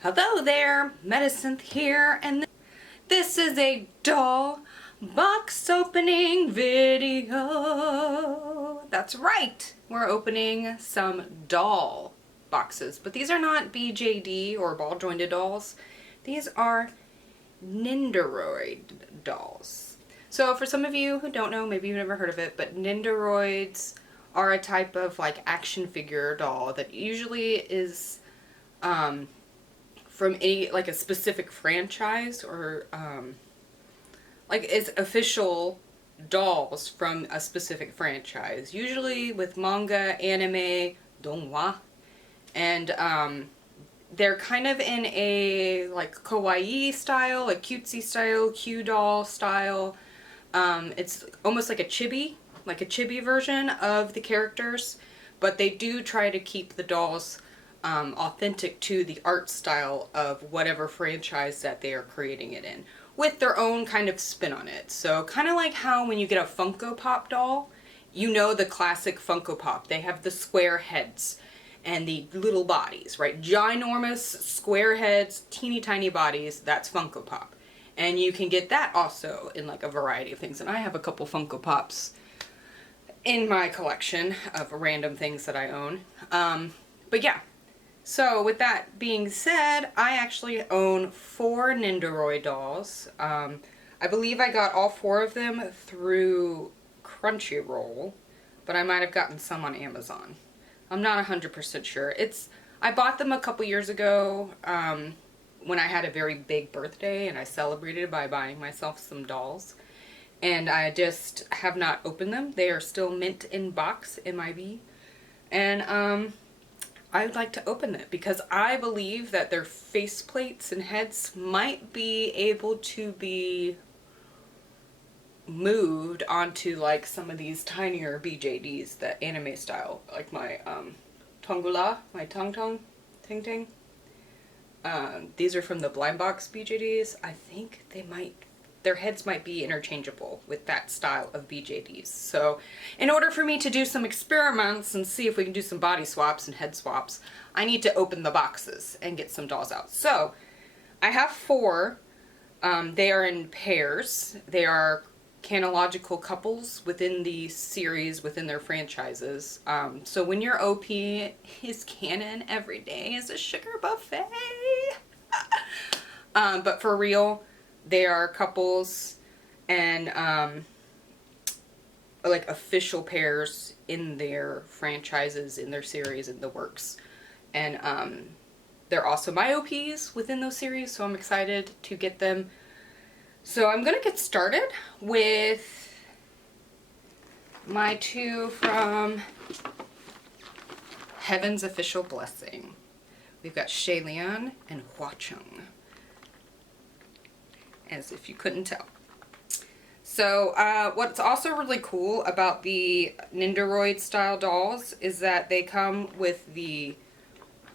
Hello there, Medicine here, and this is a doll box opening video. That's right, we're opening some doll boxes, but these are not BJD or ball jointed dolls. These are Nendoroid dolls. So for some of you who don't know, maybe you've never heard of it, but Nendoroids are a type of like action figure doll that usually is from a specific franchise or like it's official dolls from a specific franchise, usually with manga, anime, donghua, and they're kind of in a like kawaii style, like cutesy style, cute doll style. It's almost like a chibi version of the characters, but they do try to keep the dolls authentic to the art style of whatever franchise that they are creating it in, with their own kind of spin on it. So kind of like how when you get a Funko Pop doll, you know the classic Funko Pop. They have the square heads and the little bodies, right? Ginormous square heads, teeny tiny bodies, that's Funko Pop. And you can get that also in like a variety of things. And I have a couple Funko Pops in my collection of random things that I own. But yeah. So with that being said, I actually own 4 Nendoroid dolls. I believe I got all 4 of them through Crunchyroll, but I might have gotten some on Amazon. I'm not 100% sure. I bought them a couple years ago when I had a very big birthday, and I celebrated by buying myself some dolls. And I just have not opened them. They are still mint in box, MIB. And I would like to open it because I believe that their face plates and heads might be able to be moved onto like some of these tinier BJDs, that anime style, like my Tongula, my Ting Ting. These are from the blind box BJDs. I think their heads might be interchangeable with that style of BJDs. So in order for me to do some experiments and see if we can do some body swaps and head swaps, I need to open the boxes and get some dolls out. So I have 4. They are in pairs. They are canological couples within the series, within their franchises. So when your OP is canon, every day is a sugar buffet. But for real, they are couples and like official pairs in their franchises, in their series, in the works. And they're also my OPs within those series, so I'm excited to get them. So I'm gonna get started with my 2 from Heaven's Official Blessing. We've got Xie Lian and Hua Cheng, as if you couldn't tell. So what's also really cool about the Nendoroid style dolls is that they come with the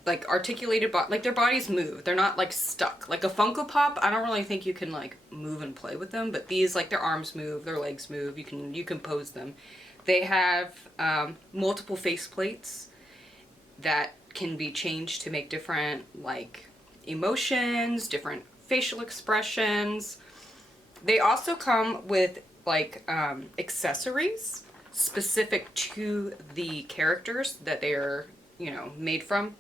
like articulated like their bodies move. They're not like stuck. Like a Funko Pop, I don't really think you can like move and play with them, but these, like, their arms move, their legs move, you can pose them. They have multiple face plates that can be changed to make different like emotions, different facial expressions. They also come with like accessories specific to the characters that they are, made from.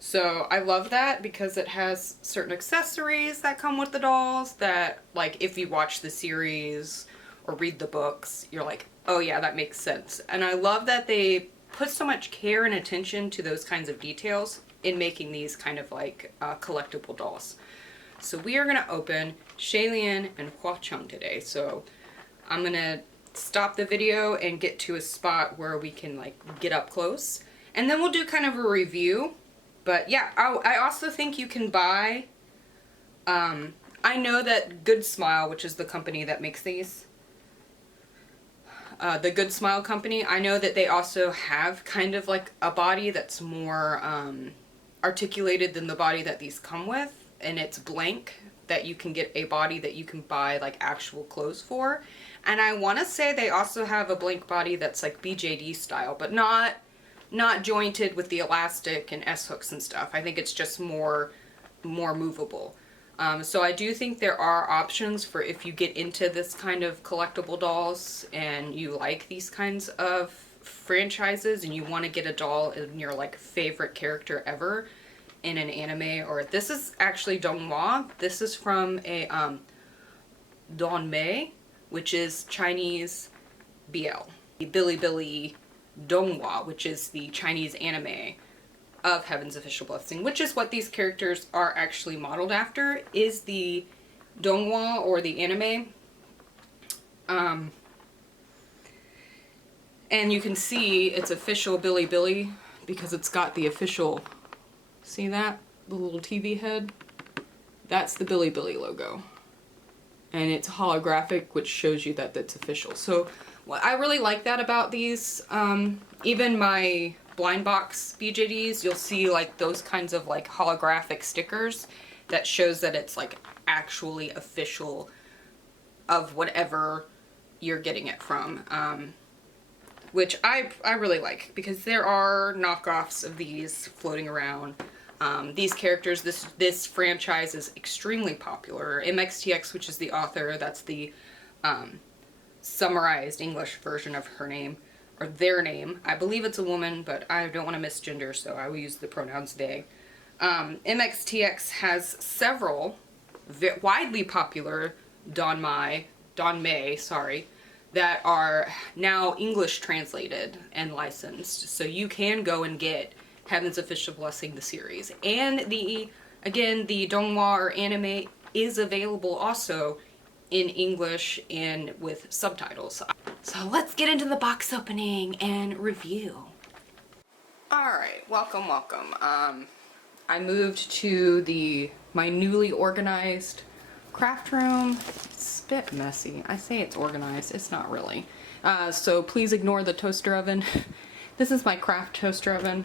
So I love that because it has certain accessories that come with the dolls that, like, if you watch the series or read the books, you're like, oh yeah, that makes sense. And I love that they put so much care and attention to those kinds of details in making these kind of like collectible dolls. So we are going to open Xie Lian and Hua Cheng today. So I'm going to stop the video and get to a spot where we can like get up close. And then we'll do kind of a review. But yeah, I also think you can buy, I know that Good Smile, which is the company that makes these, the Good Smile company, I know that they also have kind of like a body that's more articulated than the body that these come with. And it's blank, that you can get a body that you can buy like actual clothes for. And I want to say they also have a blank body that's like BJD style, but not jointed with the elastic and S-hooks and stuff. I think it's just more more movable. So I do think there are options for if you get into this kind of collectible dolls and you like these kinds of franchises and you want to get a doll in your like favorite character ever in an anime. Or this is actually Donghua. This is from a Donmei, which is Chinese BL. Bilibili Donghua, which is the Chinese anime of Heaven's Official Blessing, which is what these characters are actually modeled after, is the Donghua or the anime. And you can see it's official Bilibili because it's got the official, see that? The little TV head? That's the Bilibili logo. And it's holographic, which shows you that it's official. So well, I really like that about these. Even my blind box BJDs, you'll see like those kinds of like holographic stickers that shows that it's like actually official of whatever you're getting it from. Which I really like because there are knockoffs of these floating around. These characters, this franchise is extremely popular. MXTX, which is the author, that's the summarized English version of her name, or their name. I believe it's a woman, but I don't want to misgender, so I will use the pronouns they. MXTX has several widely popular Donmei, that are now English translated and licensed. So you can go and get Heaven's Official Blessing, the series. And the Donghua or anime is available also in English and with subtitles. So let's get into the box opening and review. Alright, welcome. I moved to my newly organized craft room. It's a bit messy. I say it's organized, it's not really. So please ignore the toaster oven. This is my craft toaster oven,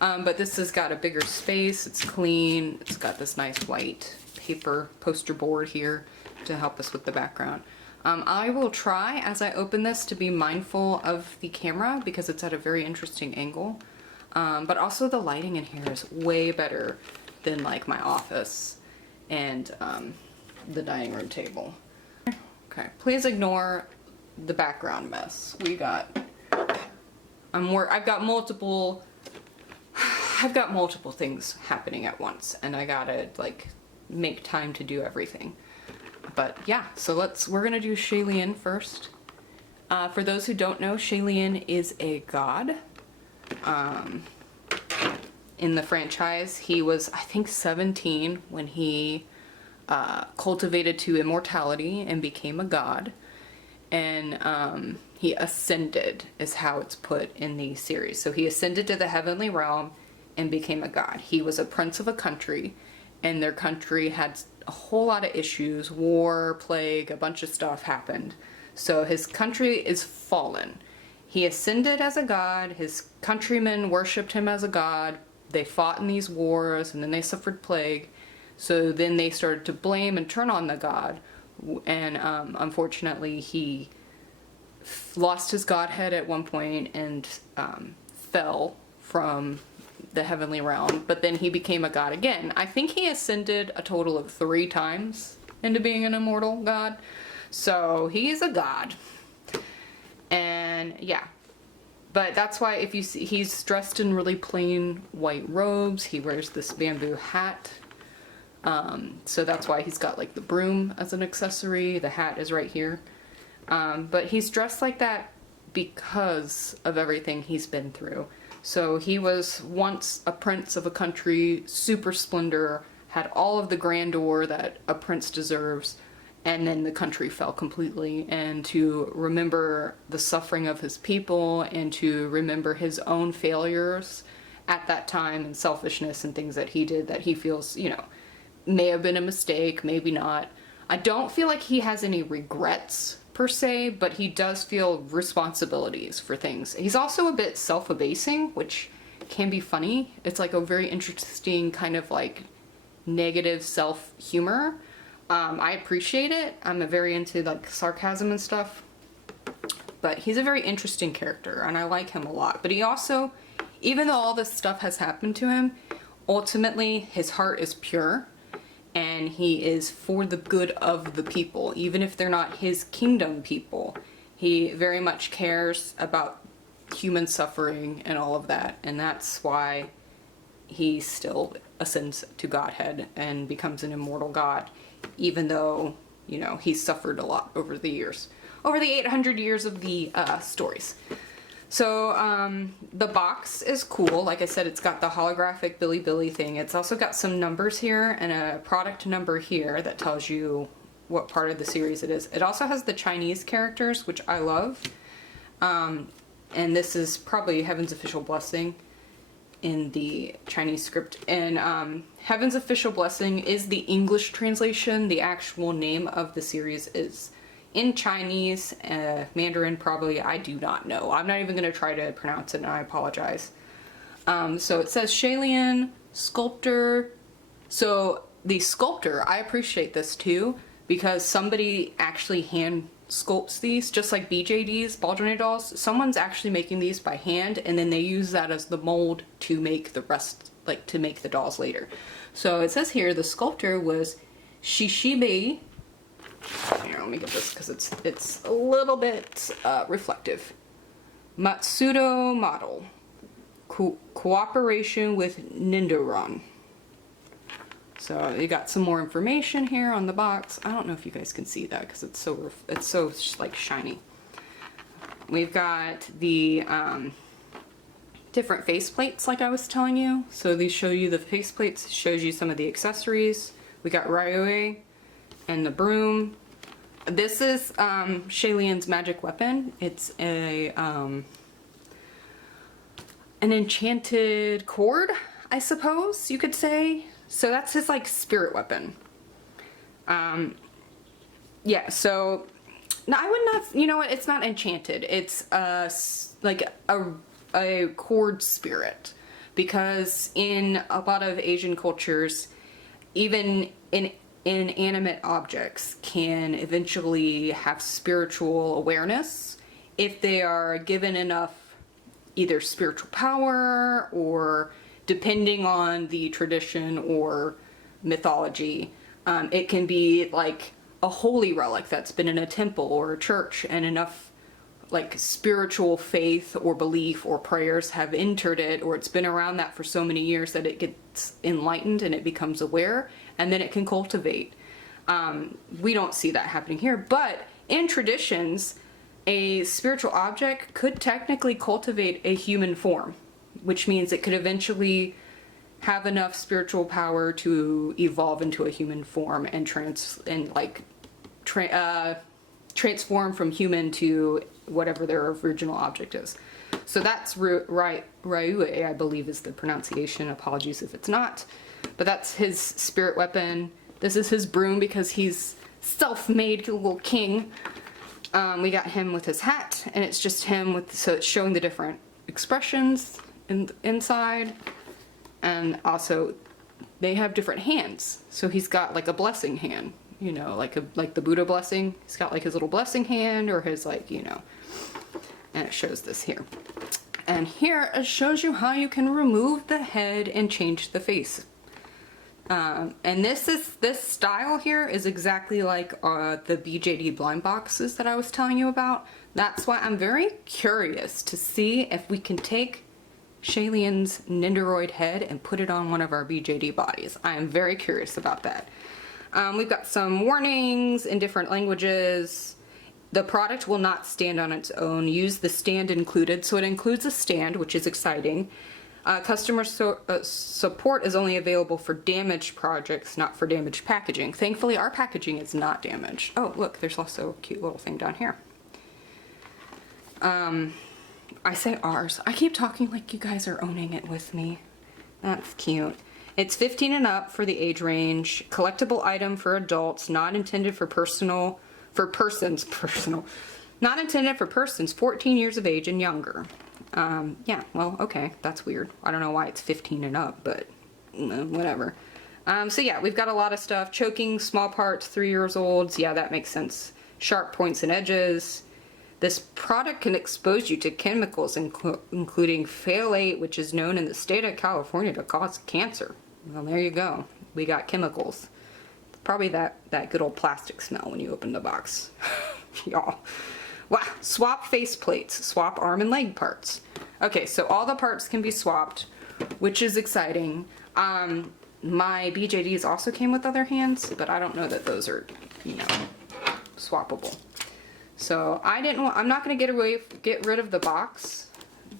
but this has got a bigger space, it's clean, it's got this nice white paper poster board here to help us with the background. I will try as I open this to be mindful of the camera because it's at a very interesting angle, but also the lighting in here is way better than like my office and the dining room table. Okay, please ignore the background mess. I've got multiple things happening at once and I gotta like make time to do everything. But yeah, so we're gonna do Xie Lian first. For those who don't know, Xie Lian is a god. In the franchise, he was, I think, 17 when he cultivated to immortality and became a god. And he ascended, is how it's put in the series. So he ascended to the heavenly realm and became a god. He was a prince of a country, and their country had a whole lot of issues, war, plague, a bunch of stuff happened. So his country is fallen. He ascended as a god, his countrymen worshipped him as a god, they fought in these wars, and then they suffered plague. So then they started to blame and turn on the god, and unfortunately he lost his godhead at one point and fell from the heavenly realm, but then he became a god again. I think he ascended a total of 3 times into being an immortal god. So he's a god. And yeah. But that's why if you see, he's dressed in really plain white robes. He wears this bamboo hat. So that's why he's got like the broom as an accessory. The hat is right here. But he's dressed like that because of everything he's been through. So he was once a prince of a country, super splendor, had all of the grandeur that a prince deserves, and then the country fell completely. And to remember the suffering of his people and to remember his own failures at that time and selfishness and things that he did that he feels, you know, may have been a mistake, maybe not. I don't feel like he has any regrets per se, but he does feel responsibilities for things. He's also a bit self-abasing, which can be funny. It's like a very interesting kind of like negative self-humor. I appreciate it. I'm very into like sarcasm and stuff, but he's a very interesting character and I like him a lot. But he also, even though all this stuff has happened to him, ultimately his heart is pure. and he is for the good of the people, even if they're not his kingdom people. He very much cares about human suffering and all of that, and that's why he still ascends to godhead and becomes an immortal god, even though, you know, he's suffered a lot over the years. Over the 800 years of the stories. So, the box is cool. Like I said, it's got the holographic Billy thing. It's also got some numbers here and a product number here that tells you what part of the series it is. It also has the Chinese characters, which I love. And this is probably Heaven's Official Blessing in the Chinese script. And Heaven's Official Blessing is the English translation. The actual name of the series is in Chinese, Mandarin probably, I do not know. I'm not even going to try to pronounce it, and I apologize. So it says Xie Lian, sculptor. So the sculptor, I appreciate this too, because somebody actually hand sculpts these, just like BJDs, ball jointed dolls. Someone's actually making these by hand, and then they use that as the mold to make the rest, like to make the dolls later. So it says here the sculptor was Shishibe. Here, let me get this because it's a little bit reflective. Matsudo model. Cooperation with Nendoroid. So you got some more information here on the box. I don't know if you guys can see that because it's so like shiny. We've got the different faceplates like I was telling you. So these show you the faceplates, shows you some of the accessories. We got Ryue and the broom. This is Xie Lian's magic weapon. It's a an enchanted cord, I suppose you could say. So that's his like spirit weapon. Yeah, so no, I would not, you know what, it's not enchanted. It's like a cord spirit, because in a lot of Asian cultures, even inanimate objects can eventually have spiritual awareness if they are given enough either spiritual power, or depending on the tradition or mythology, it can be like a holy relic that's been in a temple or a church, and enough like spiritual faith or belief or prayers have entered it, or it's been around that for so many years that it gets enlightened and it becomes aware, and then it can cultivate. We don't see that happening here, but in traditions, a spiritual object could technically cultivate a human form, which means it could eventually have enough spiritual power to evolve into a human form and transform from human to whatever their original object is. So that's Ryue, I believe is the pronunciation. Apologies if it's not. But that's his spirit weapon. This is his broom because he's self-made little king. We got him with his hat, and it's just him with, so it's showing the different expressions inside. And also they have different hands. So he's got like a blessing hand, you know, like the Buddha blessing. He's got like his little blessing hand, or his like, you know, and it shows this here. And here it shows you how you can remove the head and change the face. And this style here is exactly like the BJD blind boxes that I was telling you about. That's why I'm very curious to see if we can take Xie Lian's Nendoroid head and put it on one of our BJD bodies. I am very curious about that. We've got some warnings in different languages. The product will not stand on its own. Use the stand included. So it includes a stand, which is exciting. Customer support is only available for damaged projects, not for damaged packaging. Thankfully, our packaging is not damaged. Oh, look, there's also a cute little thing down here. I say ours. I keep talking like you guys are owning it with me. That's cute. It's 15 and up for the age range. Collectible item for adults, not intended for persons. Not intended for persons 14 years of age and younger. Yeah, well, okay, that's weird. I don't know why it's 15 and up, but whatever. So yeah, we've got a lot of stuff. Choking, small parts, 3 years olds. Yeah, that makes sense. Sharp points and edges. This product can expose you to chemicals, including phthalate, which is known in the state of California to cause cancer. Well, there you go. We got chemicals. Probably that good old plastic smell when you open the box. Y'all. Wow. Swap face plates. Swap arm and leg parts. Okay, so all the parts can be swapped, which is exciting. My BJDs also came with other hands, but I don't know that those are, you know, swappable. So I'm not going to get rid of the box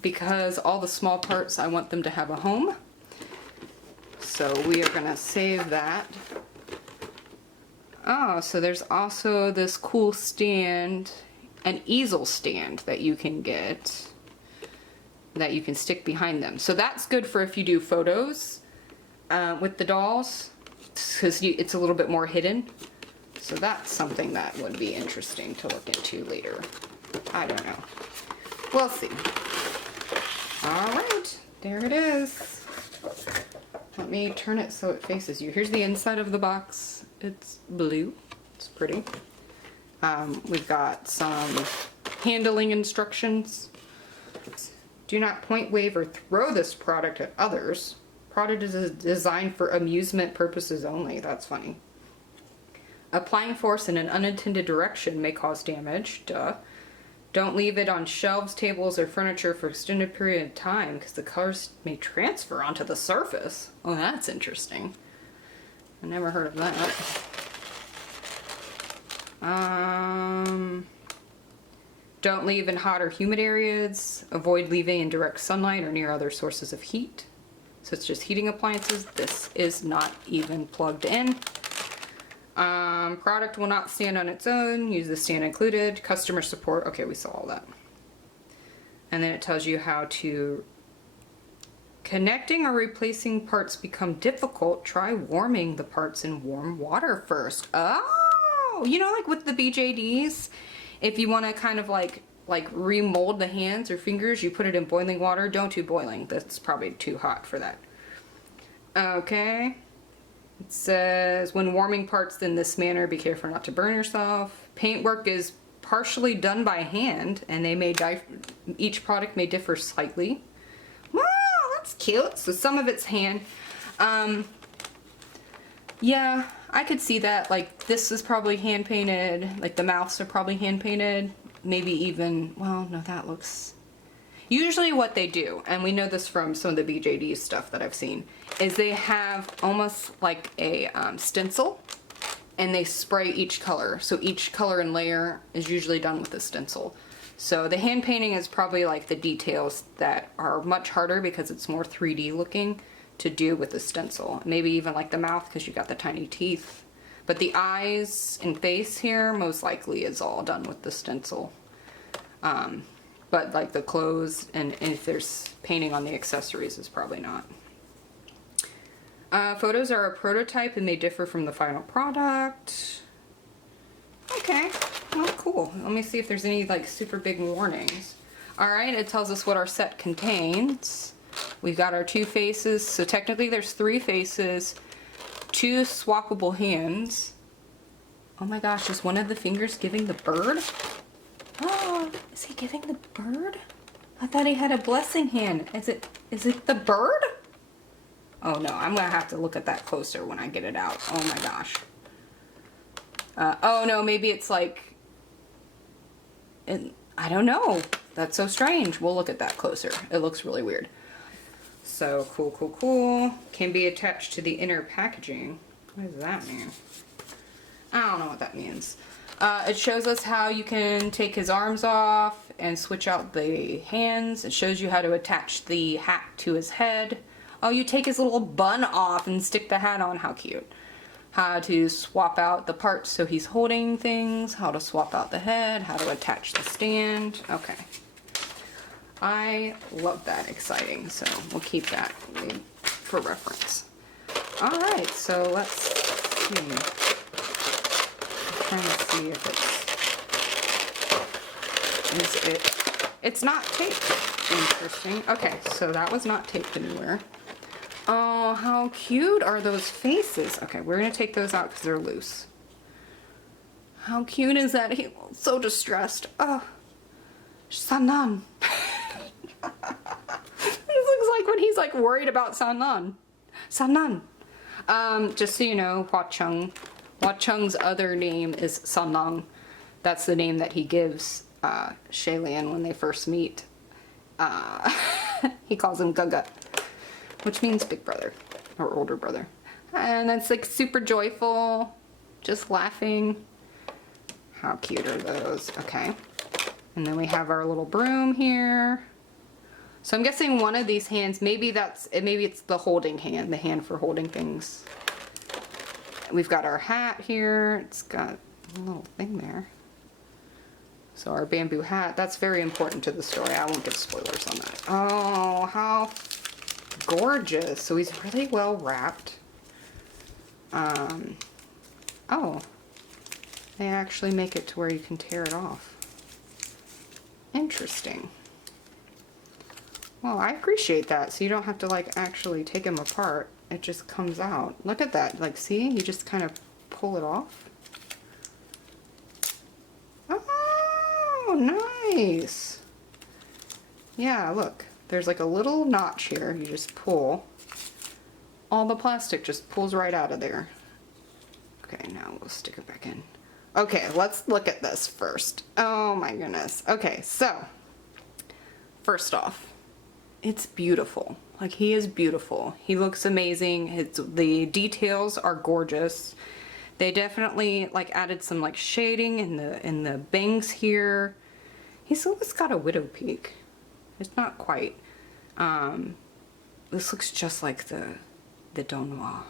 because all the small parts, I want them to have a home. So we are going to save that. Oh, so there's also this cool stand, an easel stand that you can get that you can stick behind them. So that's good for if you do photos with the dolls, because it's a little bit more hidden. So that's something that would be interesting to look into later. I don't know. We'll see. Alright, there it is. Let me turn it so it faces you. Here's the inside of the box. It's blue. It's pretty. We've got some handling instructions. Do not point, wave, or throw this product at others. Product is designed for amusement purposes only. That's funny. Applying force in an unintended direction may cause damage. Duh. Don't leave it on shelves, tables, or furniture for extended period of time because the colors may transfer onto the surface. Oh, that's interesting. I never heard of that. Don't leave in hot or humid areas. Avoid leaving in direct sunlight or near other sources of heat. So it's just heating appliances. This is not even plugged in. Product will not stand on its own. Use the stand included. Customer support. Okay, we saw all that. And then it tells you how to... Connecting or replacing parts become difficult. Try warming the parts in warm water first. Oh! You know, like with the BJDs, if you want to kind of like remold the hands or fingers, you put it in boiling water. Don't do boiling. That's probably too hot for that. Okay. It says, when warming parts in this manner, be careful not to burn yourself. Paintwork is partially done by hand, and they may each product may differ slightly. Wow, that's cute. So some of it's hand. Yeah, I could see that. Like, this is probably hand painted. Like, the mouths are probably hand painted. Maybe even, well, no, that looks... Usually what they do, and we know this from some of the BJD stuff that I've seen, is they have almost like a stencil, and they spray each color. So each color and layer is usually done with a stencil. So the hand painting is probably like the details that are much harder because it's more 3D looking to do with the stencil. Maybe even like the mouth because you got the tiny teeth. But the eyes and face here most likely is all done with the stencil. But like the clothes and if there's painting on the accessories is probably not. Photos are a prototype and may differ from the final product. Okay, well, cool. Let me see if there's any like super big warnings. Alright, it tells us what our set contains. We've got our 2 faces, so technically there's 3 faces, 2 swappable hands. Oh my gosh, is one of the fingers giving the bird? Oh, is he giving the bird? I thought he had a blessing hand. Is it the bird? Oh no, I'm gonna have to look at that closer when I get it out. Oh my gosh. Oh no, maybe it's like... I don't know. That's so strange. We'll look at that closer. It looks really weird. So, cool, cool, cool. Can be attached to the inner packaging. What does that mean? I don't know what that means. It shows us how you can take his arms off and switch out the hands. It shows you how to attach the hat to his head. Oh, you take his little bun off and stick the hat on. How cute. How to swap out the parts so he's holding things. How to swap out the head. How to attach the stand. Okay. I love that. Exciting. So we'll keep that for reference. Alright, so let's see. Trying to see if it's not taped. Interesting. Okay, so that was not taped anywhere. Oh, how cute are those faces? Okay, we're gonna take those out because they're loose. How cute is that? He looks so distressed. Oh, Sanan. This looks like when he's like worried about Sanan. Sanan. Just so you know, Hua Cheng Hua Cheng's other name is Sanang. That's the name that he gives Xie Lian when they first meet. He calls him Gaga, which means big brother or older brother. And it's like super joyful, just laughing. How cute are those? Okay. And then we have our little broom here. So I'm guessing one of these hands, maybe it's the holding hand, the hand for holding things. We've got our hat here. It's got a little thing there. So our bamboo hat, that's very important to the story. I won't give spoilers on that. Oh, how gorgeous. So he's really well wrapped. Oh, they actually make it to where you can tear it off. Interesting. Well, I appreciate that. So you don't have to like actually take them apart. It just comes out. Look at that. Like, see? You just kind of pull it off. Oh, nice. Yeah, look. There's like a little notch here. You just pull. All the plastic just pulls right out of there. Okay, now we'll stick it back in. Okay, let's look at this first. Oh my goodness. Okay, so first off, it's beautiful. Like, he is beautiful. He looks amazing. The details are gorgeous. They definitely like added some like shading in the bangs here. He's almost got a widow peak. It's not quite. This looks just like the Danois.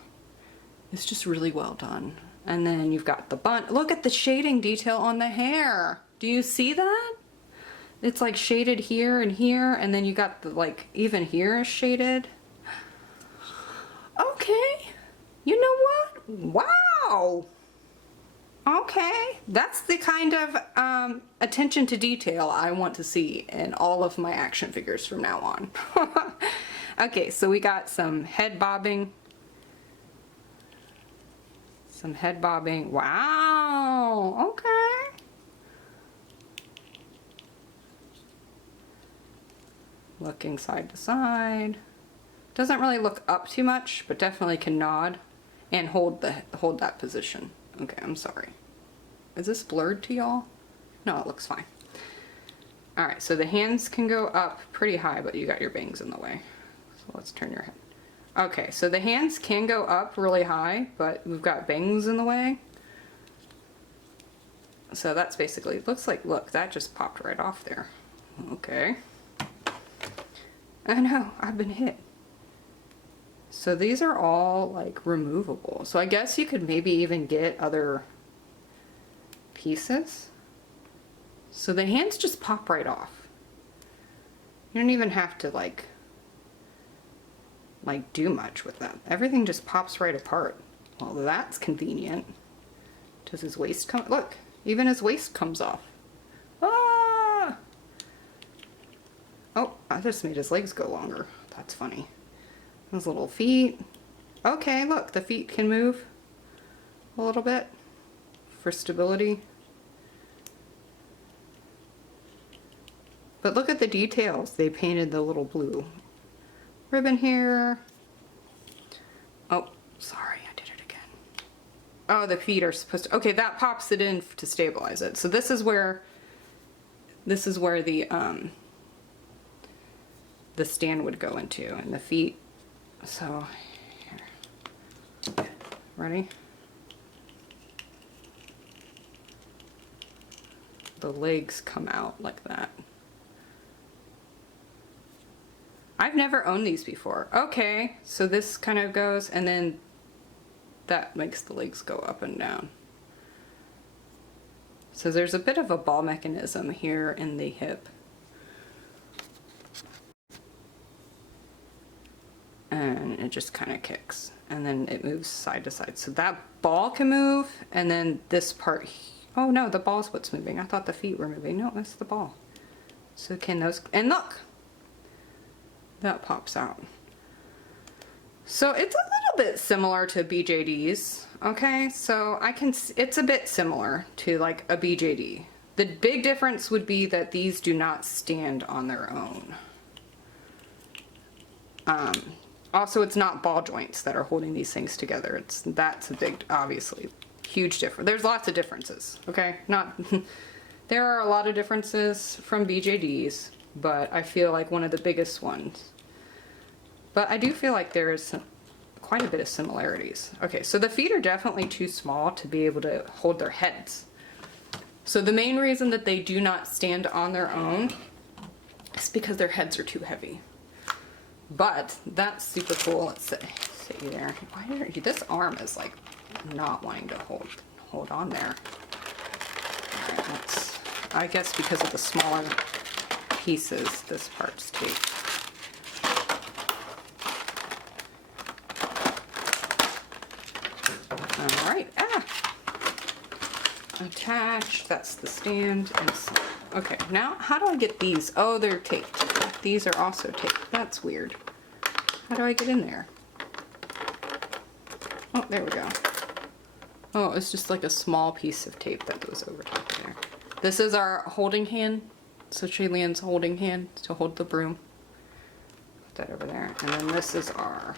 It's just really well done. And then you've got the bun. Look at the shading detail on the hair. Do you see that? It's like shaded here, and then you got the like even here is shaded. Okay. You know what? Wow. Okay. That's the kind of attention to detail I want to see in all of my action figures from now on. Okay, so we got some head bobbing. Some head bobbing. Wow. Okay. Looking side to side. Doesn't really look up too much, but definitely can nod and hold that position. Okay, I'm sorry. Is this blurred to y'all? No, it looks fine. All right, so the hands can go up pretty high, but you got your bangs in the way. So let's turn your head. Okay, so the hands can go up really high, but we've got bangs in the way. So that's basically, it looks like, look, that just popped right off there. Okay. I know, I've been hit. So these are all like removable. So I guess you could maybe even get other pieces. So the hands just pop right off. You don't even have to like do much with that. Everything just pops right apart. Well, that's convenient. Does his waist come? Look, even his waist comes off. Ah! Oh, I just made his legs go longer. That's funny. His little feet. Okay, look, the feet can move a little bit for stability. But look at the details. They painted the little blue ribbon here. Oh, sorry, I did it again. Oh, the feet are supposed to, okay, that pops it in to stabilize it. So this is where the stand would go into, and the feet. So here. Ready? The legs come out like that. I've never owned these before. Okay, so this kind of goes, and then that makes the legs go up and down. So there's a bit of a ball mechanism here in the hip. And it just kind of kicks, and then it moves side to side. So that ball can move, and then this part, oh no, the ball's what's moving. I thought the feet were moving. No, that's the ball. So can those, and look, that pops out. So it's a little bit similar to BJDs, okay? So it's a bit similar to like a BJD. The big difference would be that these do not stand on their own. Also, it's not ball joints that are holding these things together. That's a big, obviously, Huge difference. There's lots of differences, okay? Not, there are a lot of differences from BJDs, but I feel like one of the biggest ones. But I do feel like there is quite a bit of similarities. Okay, so the feet are definitely too small to be able to hold their heads. So the main reason that they do not stand on their own is because their heads are too heavy. But that's super cool. Let's sit you there. Why are you, this arm is like not wanting to hold on there. All right, let's, I guess because of the smaller pieces, this part's taped. All right, attach, that's the stand, and so, okay, now how do I get these? Oh, they're taped. These are also taped. That's weird. How do I get in there? Oh, there we go. Oh, it's just like a small piece of tape that goes over top of there. This is our holding hand. So Xie Lian's holding hand to hold the broom. Put that over there. And then this is our...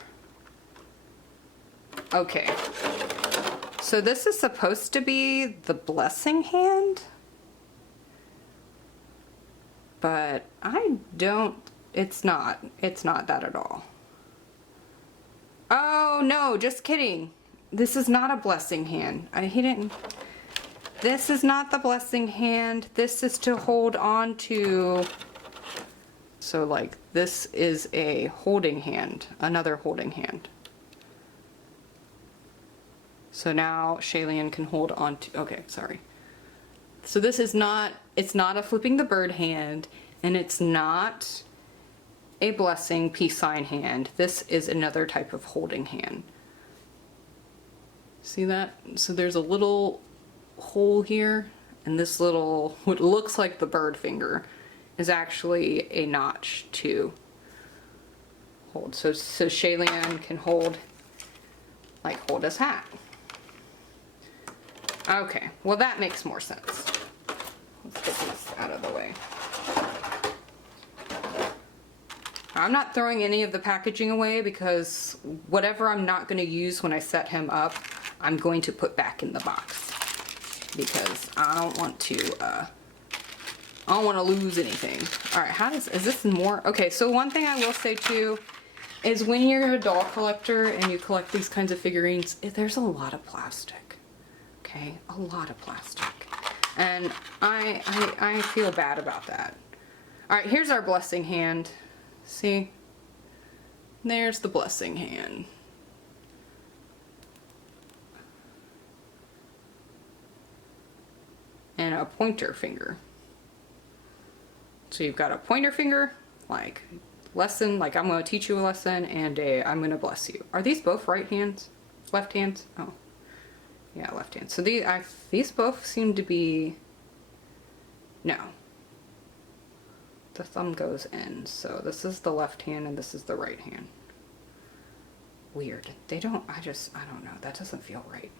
Okay. So this is supposed to be the blessing hand. But I don't... It's not. It's not that at all. Oh, no, just kidding. This is not a blessing hand. He didn't... This is not the blessing hand. This is to hold on to... So, like, this is a holding hand. Another holding hand. So now Xie Lian can hold on to... Okay, sorry. So this is not... It's not a flipping the bird hand. And it's not a blessing peace sign hand. This is another type of holding hand. See that? So there's a little hole here, and this little, what looks like the bird finger, is actually a notch to hold. So Xie Lian can hold his hat. Okay, well that makes more sense. Let's get this out of the way. I'm not throwing any of the packaging away because whatever I'm not going to use when I set him up, I'm going to put back in the box because I don't want to lose anything. All right, is this more? Okay, so one thing I will say too is when you're a doll collector and you collect these kinds of figurines, there's a lot of plastic. Okay, a lot of plastic, and I feel bad about that. All right, here's our blessing hand. See, there's the blessing hand. And a pointer finger. So you've got a pointer finger, like lesson, like I'm going to teach you a lesson, and a I'm going to bless you. Are these both right hands? Left hands? Oh, yeah, left hands. So these both seem to be, no. The thumb goes in, so this is the left hand and this is the right hand. Weird. I don't know. That doesn't feel right.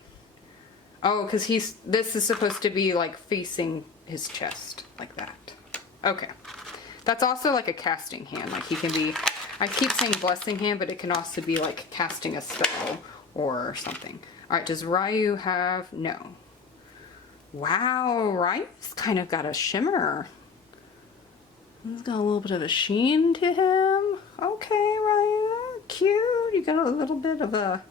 Oh, because this is supposed to be like facing his chest, like that. Okay. That's also like a casting hand. Like he can be, I keep saying blessing hand, but it can also be like casting a spell or something. All right, does Ryu have, no. Wow, Ryu's kind of got a shimmer. He's got a little bit of a sheen to him. Okay, Ryu, cute. You got a little bit of a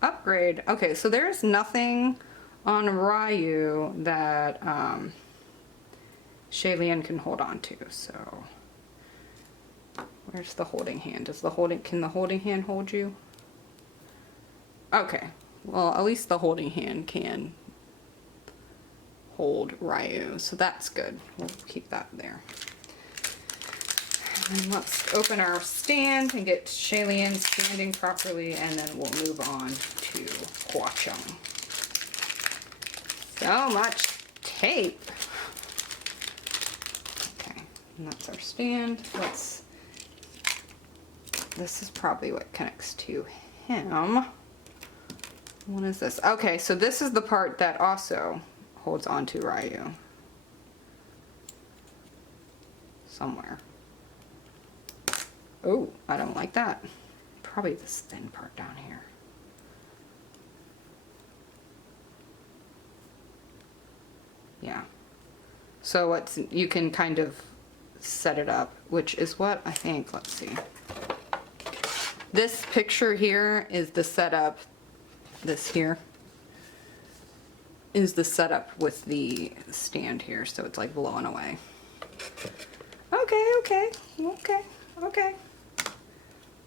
upgrade. Okay, so there's nothing on Ryu that Xie Lian can hold on to. So where's the holding hand? Can the holding hand hold you? Okay, well at least the holding hand can hold Ryu, so that's good. We'll keep that there. And let's open our stand and get Xie Lian standing properly, and then we'll move on to Hua Cheng. So much tape. Okay, and that's our stand. This is probably what connects to him. What is this? Okay, so this is the part that also holds on to Ryu. Somewhere. Oh, I don't like that. Probably this thin part down here. Yeah. So it's, you can kind of set it up, which is what I think, let's see. This picture here is the setup. This here is the setup with the stand here, so it's like blowing away. Okay, okay, okay, okay.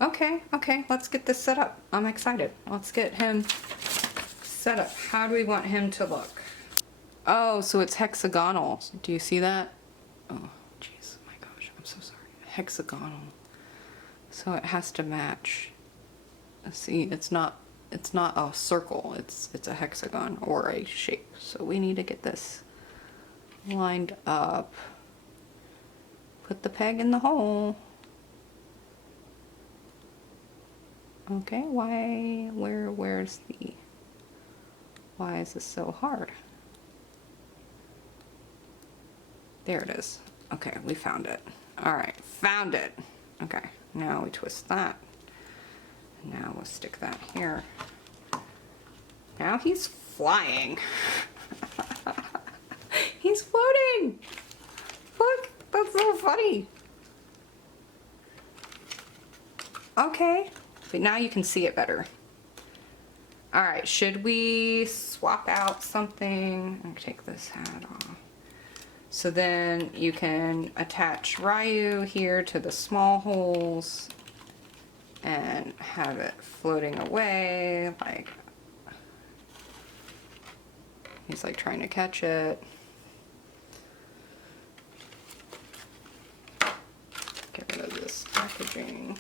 Okay, okay, let's get this set up. I'm excited. Let's get him set up. How do we want him to look? Oh, so it's hexagonal. Do you see that? Oh, jeez, oh my gosh, I'm so sorry. Hexagonal. So it has to match. See, it's not a circle, it's a hexagon or a shape. So we need to get this lined up. Put the peg in the hole. Okay, where's the, why is this so hard? There it is. Okay, we found it. All right, found it. Okay, now we twist that. Now we'll stick that here. Now he's flying. He's floating. Look, that's so funny. Okay, but now you can see it better. All right, should we swap out something? I'll take this hat off. So then you can attach Ryu here to the small holes and have it floating away, like he's like trying to catch it. Get rid of this packaging.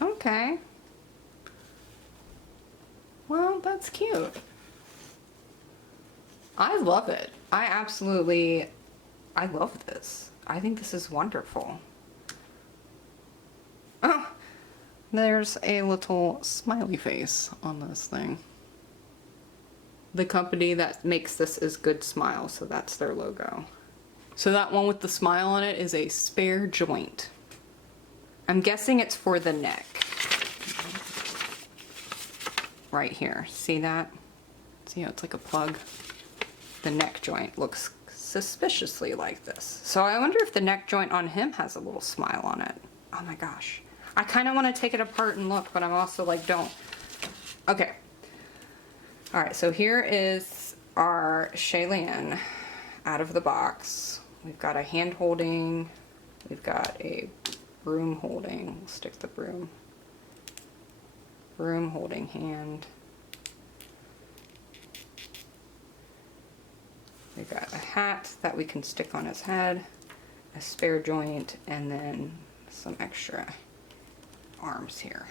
Okay. Well, that's cute. I love it. I love this. I think this is wonderful. Oh, there's a little smiley face on this thing. The company that makes this is Good Smile, so that's their logo. So that one with the smile on it is a spare joint. I'm guessing it's for the neck. Right here, see that? See how it's like a plug? The neck joint looks suspiciously like this. So I wonder if the neck joint on him has a little smile on it. Oh my gosh. I kind of want to take it apart and look, but I'm also like, don't. Okay. All right, so here is our Xie Lian out of the box. We've got a hand holding. We've got a broom holding. We'll stick the broom holding hand. We've got a hat that we can stick on his head, a spare joint, and then some extra arms here.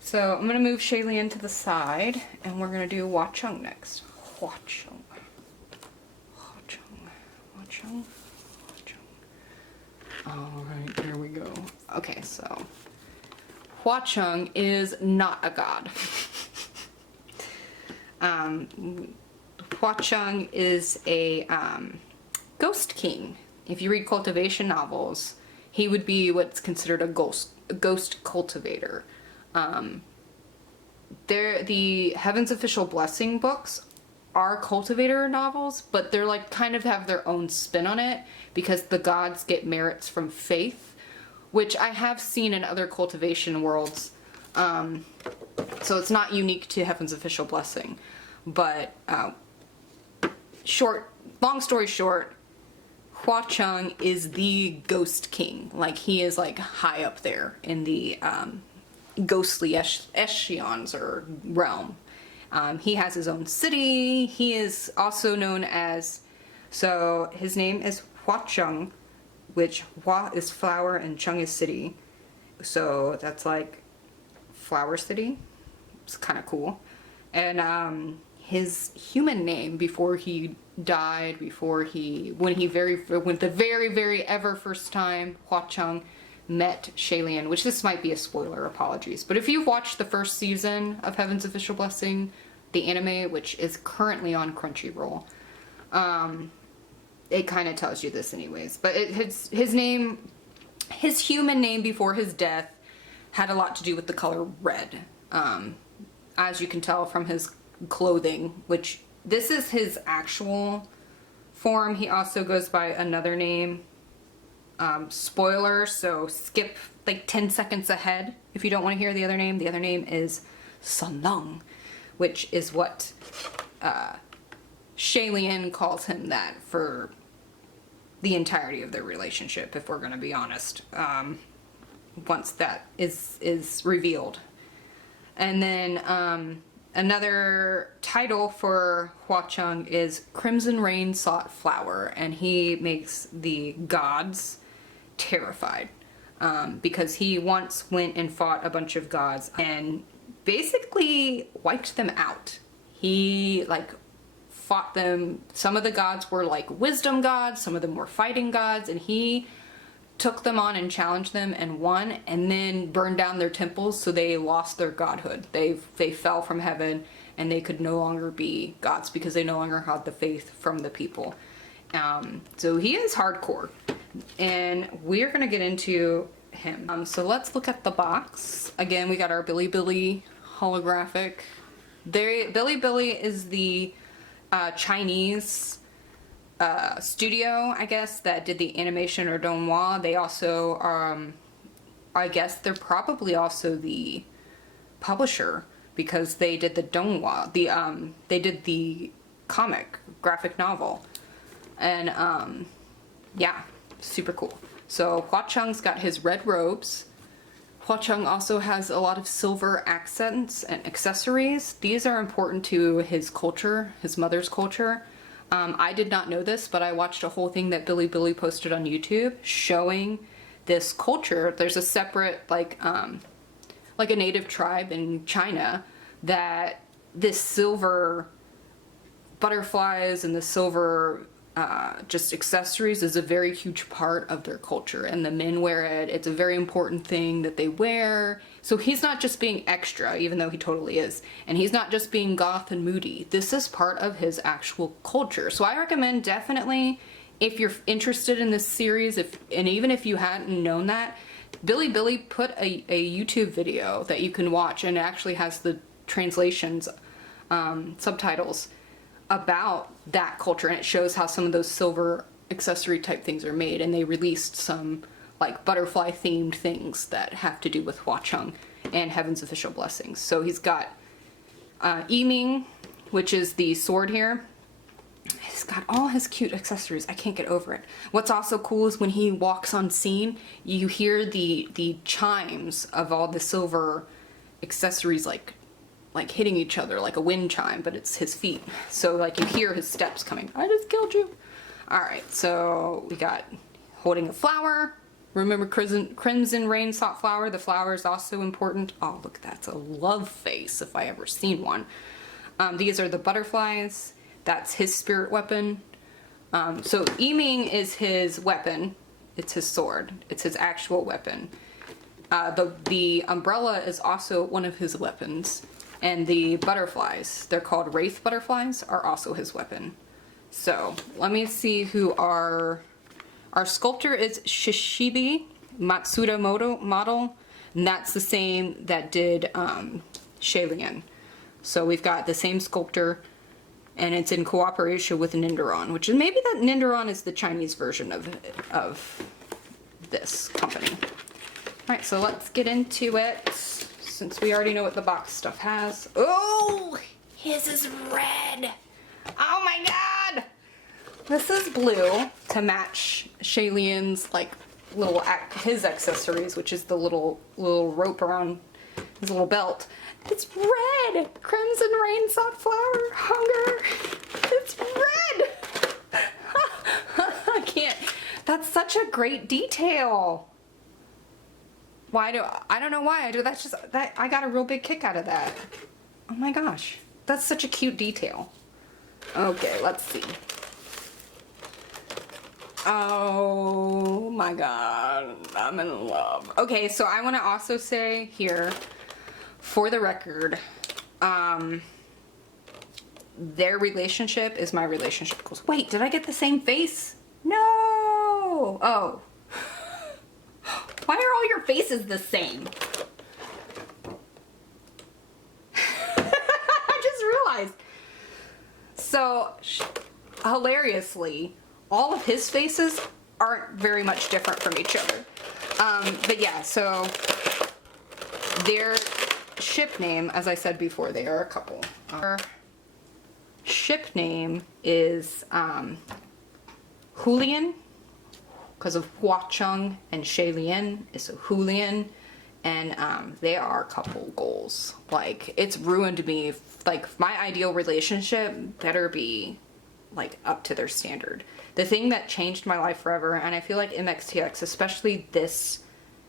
So I'm gonna move Xie Lian to the side, and we're gonna do Hua Cheng next. Hua Cheng. Hua Cheng. Hua Cheng. Hua Cheng. Alright, here we go. Okay, so Hua Cheng is not a god. Hua Cheng is a ghost king. If you read cultivation novels, he would be what's considered a ghost cultivator. The Heaven's Official Blessing books are cultivator novels, but they're like kind of have their own spin on it because the gods get merits from faith, which I have seen in other cultivation worlds. So it's not unique to Heaven's Official Blessing. But long story short, Hua Cheng is the ghost king. Like, he is like high up there in the ghostly echelons or realm. He has his own city. He is also known as, so his name is Hua Cheng, which Hua is flower and Cheng is city. So that's like flower city. It's kind of cool. And his human name before he died, when the very ever first time Hua Cheng met Xie Lian, which this might be a spoiler, apologies, but if you've watched the first season of Heaven's Official Blessing, the anime, which is currently on Crunchyroll, it kind of tells you this anyways, but his human name before his death had a lot to do with the color red. as you can tell from his clothing, which this is his actual form. He also goes by another name. Spoiler, so skip like 10 seconds ahead if you don't want to hear the other name. The other name is Sun Lung, which is what Xie Lian calls him that for the entirety of their relationship, if we're going to be honest, once that is revealed. And then another title for Hua Cheng is Crimson Rain Sought Flower, and he makes the gods terrified because he once went and fought a bunch of gods and basically wiped them out. He like fought them. Some of the gods were like wisdom gods, some of them were fighting gods, and he took them on and challenged them and won, and then burned down their temples, so they lost their godhood. They fell from heaven and they could no longer be gods because they no longer had the faith from the people. So he is hardcore, and we're gonna get into him. So let's look at the box. Again, we got our Bilibili holographic. Bilibili is the Chinese studio, I guess, that did the animation, or Donghua. They also, I guess they're probably also the publisher because they did the Donghua. They did the comic graphic novel, and yeah, super cool. So Hua Cheng's got his red robes. Hua Cheng also has a lot of silver accents and accessories. These are important to his culture, his mother's culture. I did not know this, but I watched a whole thing that Bilibili posted on YouTube showing this culture. There's a separate, like a native tribe in China that this silver butterflies and the silver just accessories is a very huge part of their culture, and the men wear it. It's a very important thing that they wear. So he's not just being extra, even though he totally is, and he's not just being goth and moody. This is part of his actual culture. So I recommend definitely, if you're interested in this series, and even if you hadn't known that, Bilibili put a YouTube video that you can watch, and it actually has the translations, subtitles about that culture, and it shows how some of those silver accessory type things are made, and they released some like butterfly themed things that have to do with Hua Cheng and Heaven's Official Blessings. So he's got Yiming, which is the sword here. He's got all his cute accessories. I can't get over it. What's also cool is when he walks on scene, you hear the chimes of all the silver accessories like hitting each other like a wind chime, but it's his feet. So like you hear his steps coming. I just killed you. All right, so we got holding a flower. Remember Crimson Rain Sought Flower. The flower is also important. Oh, look, that's a love face if I ever seen one. These are the butterflies. That's his spirit weapon. So Yiming is his weapon. It's his sword. It's his actual weapon. The umbrella is also one of his weapons. And the butterflies, they're called wraith butterflies, are also his weapon. So let me see who our sculptor is. Shishibi Matsuda model, and that's the same that did Xie Lian. So we've got the same sculptor, and it's in cooperation with Nendoroid, which is maybe that Nendoroid is the Chinese version of this company. All right, so let's get into it, since we already know what the box stuff has. Oh, his is red. Oh my god. This is blue to match Xie Lian's like his accessories, which is the little rope around his little belt. It's red. Crimson Rain Sought Flower. Hunger. It's red. I can't. That's such a great detail. I don't know why I do. That's just that I got a real big kick out of that. Oh my gosh. That's such a cute detail. Okay, let's see. Oh my god. I'm in love. Okay, so I want to also say here, for the record, their relationship is my relationship goals. Wait, did I get the same face? No. Oh. Why are all your faces the same? eyes. So, hilariously, all of his faces aren't very much different from each other. But yeah, so their ship name, as I said before, they are a couple. Our ship name is Lian, because of Hua Cheng and Xie Lian. It's a Lian, and they are couple goals. Like, it's ruined me. Like, my ideal relationship better be like up to their standard. The thing that changed my life forever, and I feel like MXTX, especially this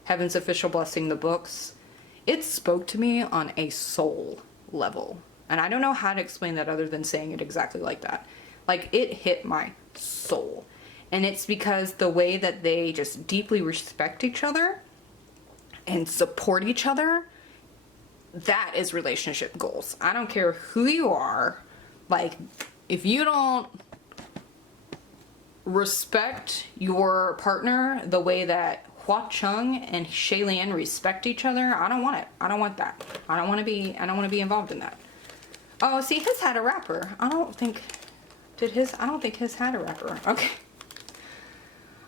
Heaven's Official Blessing, the books, it spoke to me on a soul level. And I don't know how to explain that other than saying it exactly like that. Like, it hit my soul. And it's because the way that they just deeply respect each other and support each other, that is relationship goals. I don't care who you are. Like, if you don't respect your partner the way that Hua Cheng and Xie Lian respect each other, I don't want it. I don't want that. I don't want to be involved in that. Oh, see, his had a wrapper. I don't think his had a wrapper. Okay.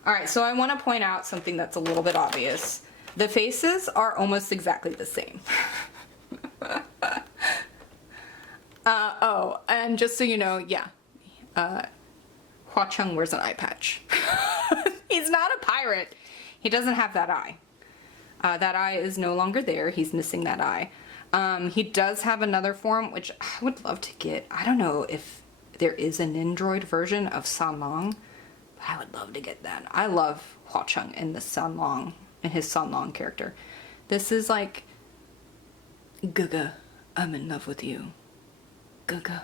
All right, so I want to point out something that's a little bit obvious. The faces are almost exactly the same. Oh, and just so you know, yeah, Hua Cheng wears an eye patch. He's not a pirate. He doesn't have that eye. That eye is no longer there. He's missing that eye. He does have another form, which I would love to get. I don't know if there is a Nendoroid version of Sanlong, but I would love to get that. I love Hua Cheng in the Sanlong, and his Sanlong character. This is like, Gaga, I'm in love with you. Gaga,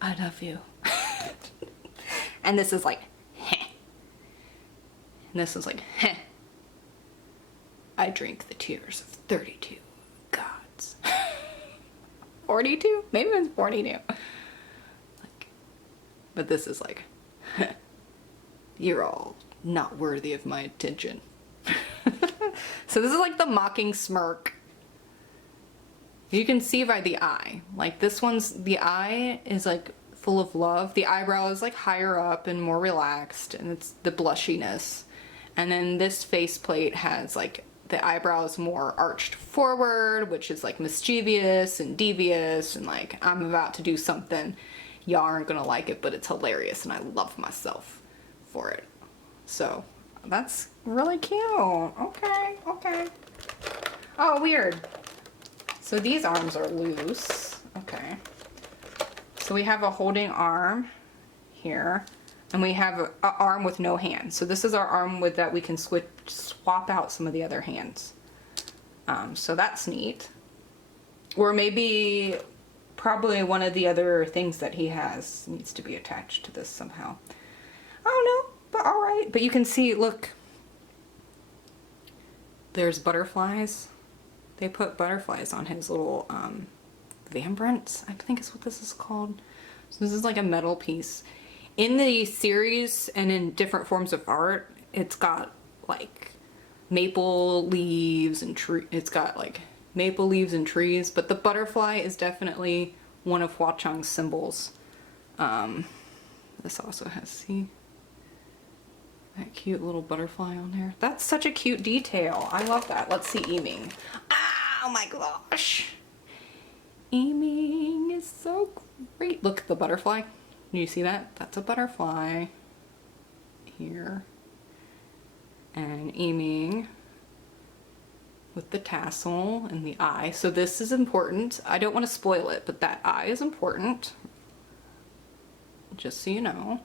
I love you. And this is like, heh. And this is like, heh. I drink the tears of 32 gods. 42? Maybe it's 42. Like, but this is like, heh. You're all not worthy of my attention. So this is like the mocking smirk. You can see by the eye. Like, this one's, the eye is like full of love. The eyebrow is like higher up and more relaxed, and it's the blushiness. And then this faceplate has like the eyebrows more arched forward, which is like mischievous and devious, and like, I'm about to do something. Y'all aren't gonna like it, but it's hilarious, and I love myself for it. So that's really cute. Okay, okay. Oh, weird. So these arms are loose. Okay. So we have a holding arm here, and we have an arm with no hand. So this is our arm with that we can swap out some of the other hands. So that's neat. Or maybe, probably one of the other things that he has needs to be attached to this somehow. I don't know, but all right. But you can see, look, there's butterflies. They put butterflies on his little vambrants, I think is what this is called. So this is like a metal piece. In the series and in different forms of art, it's got like maple leaves and it's got like maple leaves and trees, but the butterfly is definitely one of Hua Cheng's symbols. This also has, see, that cute little butterfly on there. That's such a cute detail. I love that. Let's see Yiming. Oh my gosh. Yiming is so great. Look at the butterfly. Can you see that? That's a butterfly here. And Yiming with the tassel and the eye. So this is important. I don't want to spoil it, but that eye is important. Just so you know.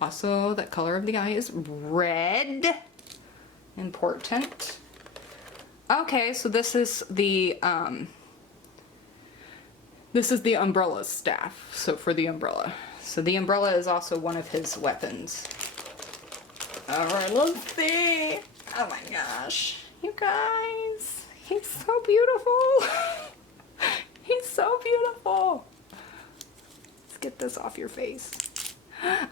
Also, that color of the eye is red. Important. Okay, so this is the umbrella staff. So for the umbrella. So the umbrella is also one of his weapons. Alright, let's see. Oh my gosh. You guys. He's so beautiful. He's so beautiful. Let's get this off your face. Ah!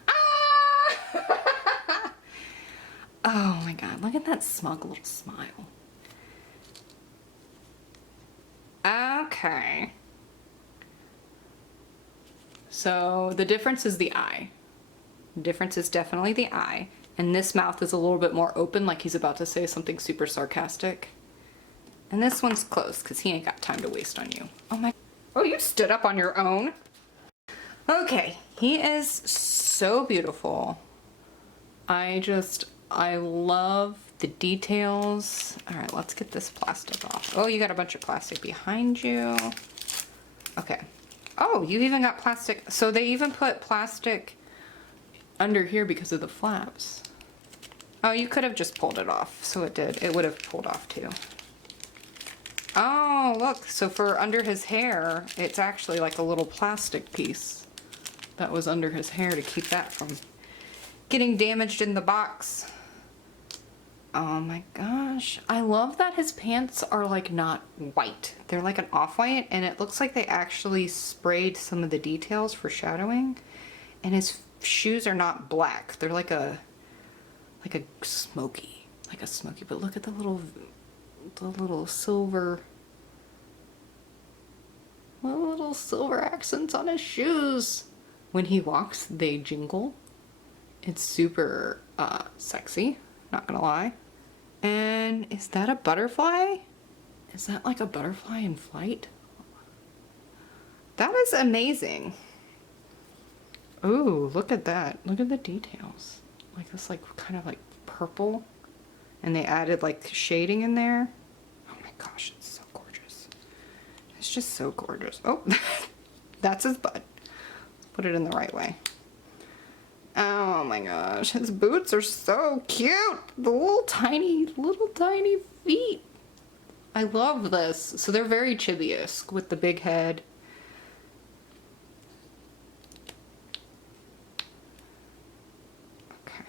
Oh my god, look at that smug little smile. Okay. So the difference is the eye. The difference is definitely the eye. And this mouth is a little bit more open, like he's about to say something super sarcastic. And this one's closed, because he ain't got time to waste on you. Oh my... Oh, you stood up on your own. Okay, he is so beautiful. I love the details. All right, let's get this plastic off. Oh, you got a bunch of plastic behind you. Okay. Oh, you even got plastic. So they even put plastic under here because of the flaps. Oh, you could have just pulled it off. So it did. It would have pulled off too. Oh, look. So for under his hair, it's actually like a little plastic piece that was under his hair to keep that from getting damaged in the box. Oh my gosh. I love that his pants are like not white. They're like an off-white, and it looks like they actually sprayed some of the details for shadowing. And his shoes are not black. They're like a smoky, but look at the little silver accents on his shoes. When he walks, they jingle. It's super sexy, not gonna lie. And is that a butterfly? Is that like a butterfly in flight? That is amazing. Ooh, look at that. Look at the details. Like this like kind of like purple. And they added like shading in there. Oh my gosh, it's so gorgeous. It's just so gorgeous. Oh, that's his butt. Let's put it in the right way. Oh my gosh, his boots are so cute. The little tiny feet. I love this. So they're very chibi-esque with the big head. Okay.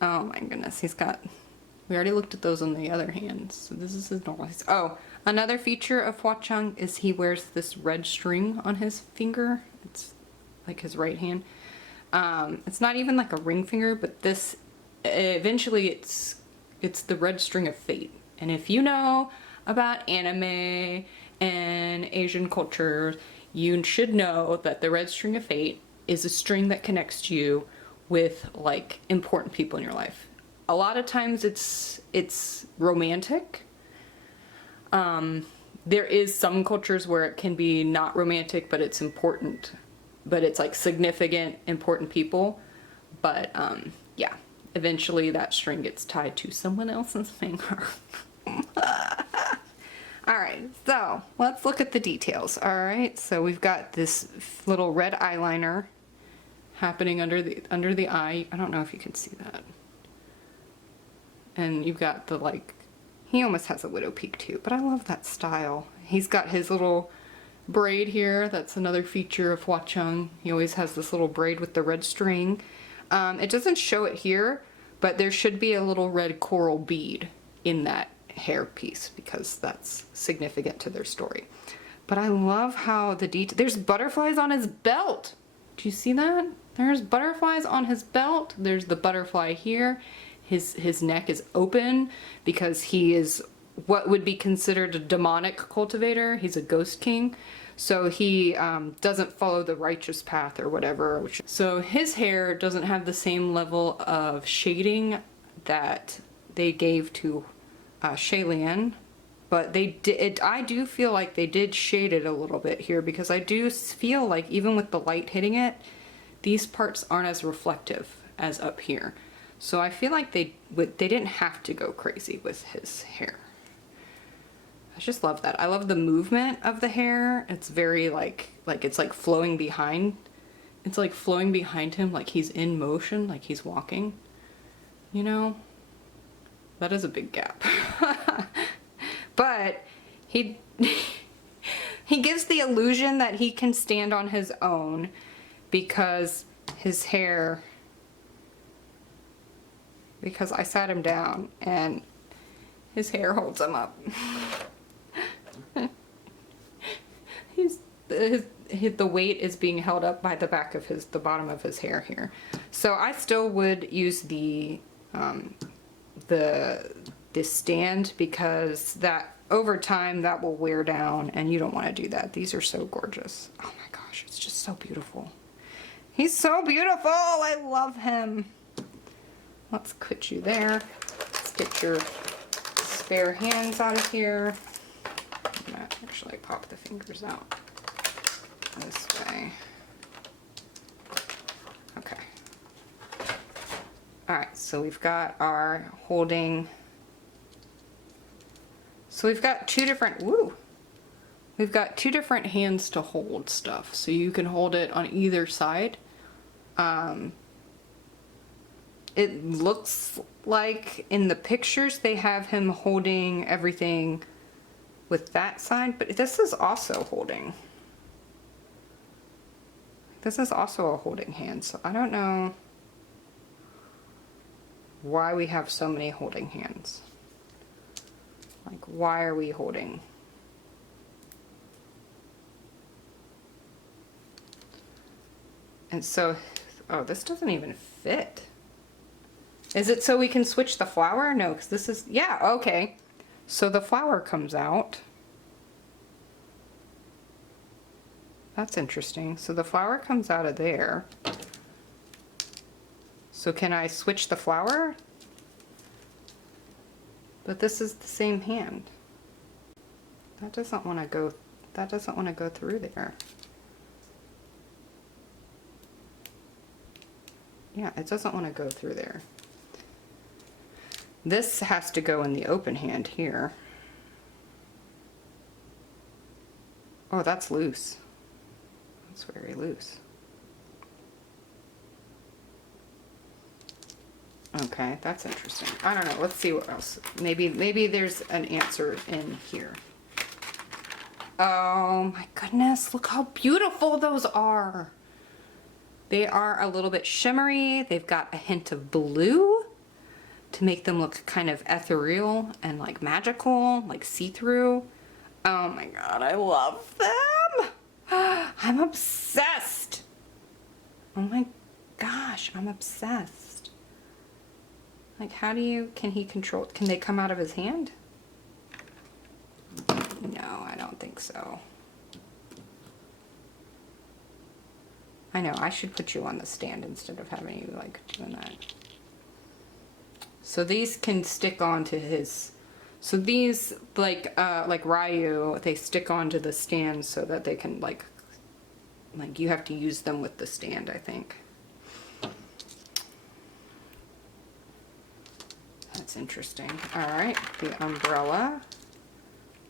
Oh my goodness, we already looked at those on the other hand. So this is his normal. Oh, another feature of Hua Cheng is he wears this red string on his finger. It's like his right hand. It's not even like a ring finger, but this, eventually it's the red string of fate. And if you know about anime and Asian culture, you should know that the red string of fate is a string that connects you with like important people in your life. A lot of times it's romantic. There is some cultures where it can be not romantic, but it's important. But it's like significant, important people. But yeah, eventually that string gets tied to someone else's finger. Alright, so let's look at the details. Alright, so we've got this little red eyeliner happening under the eye. I don't know if you can see that. And you've got the like, he almost has a widow peak too, but I love that style. He's got his little braid here. That's another feature of Hua Cheng. He always has this little braid with the red string. It doesn't show it here, but there should be a little red coral bead in that hair piece because that's significant to their story. But I love how the there's butterflies on his belt. Do you see that? There's butterflies on his belt. There's the butterfly here. His neck is open because he is what would be considered a demonic cultivator. He's a ghost king. So he doesn't follow the righteous path or whatever. So his hair doesn't have the same level of shading that they gave to Xie Lian. But they did, I do feel like they did shade it a little bit here because I do feel like even with the light hitting it, these parts aren't as reflective as up here. So I feel like they didn't have to go crazy with his hair. I just love that. I love the movement of the hair. It's very like it's like flowing behind. It's like flowing behind him like he's in motion, like he's walking. You know? That is a big gap. But he gives the illusion that he can stand on his own because his hair, because I sat him down and his hair holds him up. The weight is being held up by the back of the bottom of his hair here. So I still would use the the stand, because that over time that will wear down and you don't want to do that. These are so gorgeous. Oh my gosh, it's just so beautiful. He's so beautiful. I love him. Let's put you there. Let's get your spare hands out of here. I'm gonna actually pop the fingers out this way. Okay. All right, so we've got our holding. So we've got two different, we've got two different hands to hold stuff. So you can hold it on either side. It looks like in the pictures they have him holding everything with that side, but this is also holding. This is also a holding hand, so I don't know why we have so many holding hands. Like, why are we holding? And so, oh, this doesn't even fit. Is it so we can switch the flower? No, because this is, yeah, okay. So the flower comes out. That's interesting. So the flower comes out of there. So can I switch the flower? But this is the same hand. That doesn't want to go, that doesn't want to go through there. Yeah, it doesn't want to go through there. This has to go in the open hand here. Oh, that's loose. That's very loose. Okay, that's interesting. I don't know. Let's see what else. Maybe there's an answer in here. Oh my goodness, look how beautiful those are. They are a little bit shimmery. They've got a hint of blue to make them look kind of ethereal and like magical, like see-through. Oh my god, I love them. I'm obsessed. Oh my gosh, I'm obsessed. Like, how do you, can they come out of his hand? No, I don't think so. I know, I should put you on the stand instead of having you like doing that. So these can stick onto his, so these like Ryu, they stick onto the stand so that they can like you have to use them with the stand, I think. That's interesting. All right, the umbrella,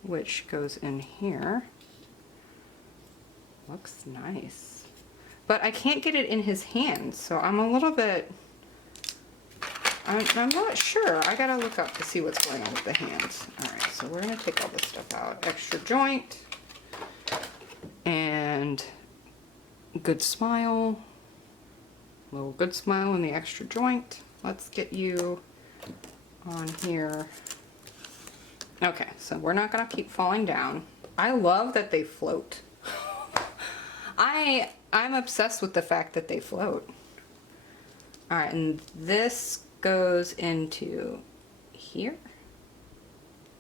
which goes in here. Looks nice. But I can't get it in his hand, so I'm a little bit, I'm not sure. I gotta look up to see what's going on with the hands. All right, so we're gonna take all this stuff out. Extra joint, and good smile. A little good smile in the extra joint. Let's get you on here. Okay, so we're not gonna keep falling down. I love that they float. I'm obsessed with the fact that they float. All right, and this goes into here.